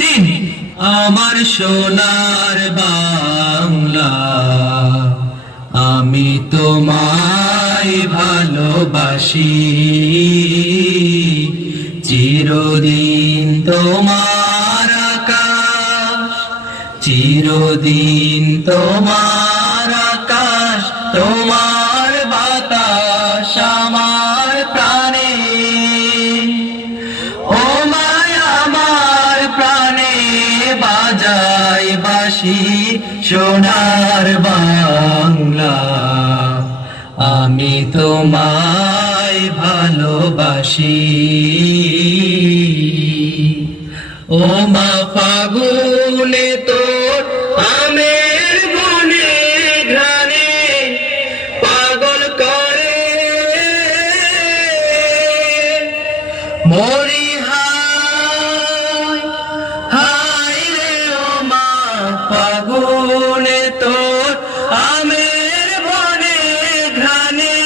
তিন, আমার সোনার বাংলা, আমি তোমায় ভালোবাসি, চিরদিন তোমার আকাশ, চিরদিন তোমার আকাশ, তোমার বাতাস আমার প্রাণে, ও মায়া আমার প্রাণে বাজায় বাঁশি সোনার বাংলা, আমি তোমায় ভালোবাসি। ও মা ফাগুনে তোর আমের বনে ঘ্রাণে পাগল করে মরি হায় হায় রে, ও মা ফাগুনে তোর আমের বনে ঘ্রাণে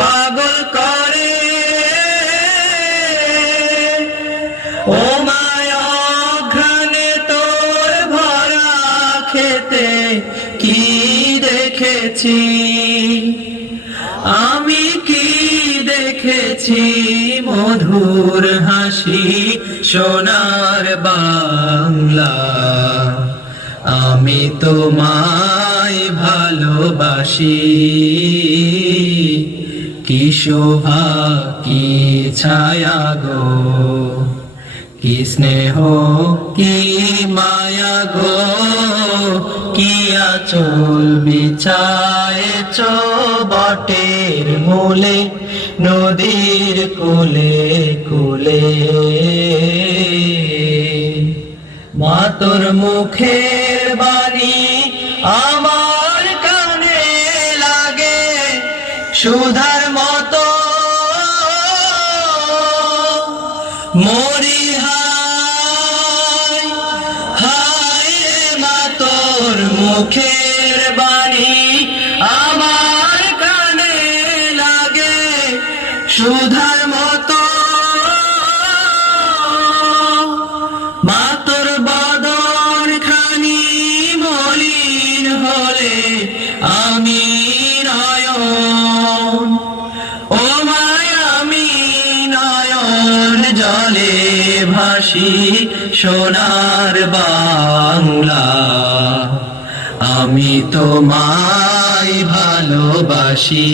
পাগল করে, ও মায়া ঘ্রাণে তোর ভরা খেতে কি দেখেছি, আমি কি দেখেছি, মধুর হাসি সোনার বাংলা, আমি তোমায় ভালোবাসি। কি শোভা কি ছায়া গো, কি স্নেহ কি মায়া গো, কি আঁচল বিছায়েছ বটের মূলে, নদীর কোলে কোলে, মা তোর মুখের বাণী আমার কানে লাগে সুধার মতো, মরি হায় হায় রে, মা তোর মুখের বাণী আমার কানে লাগে সুধার মতো, মা তোর বদন খানি মলিন হলে আমি নয়ন, ও মায় আমি নয়ন জলে ভাসি সোনার বাংলা, আমি তোমায় ভালোবাসি।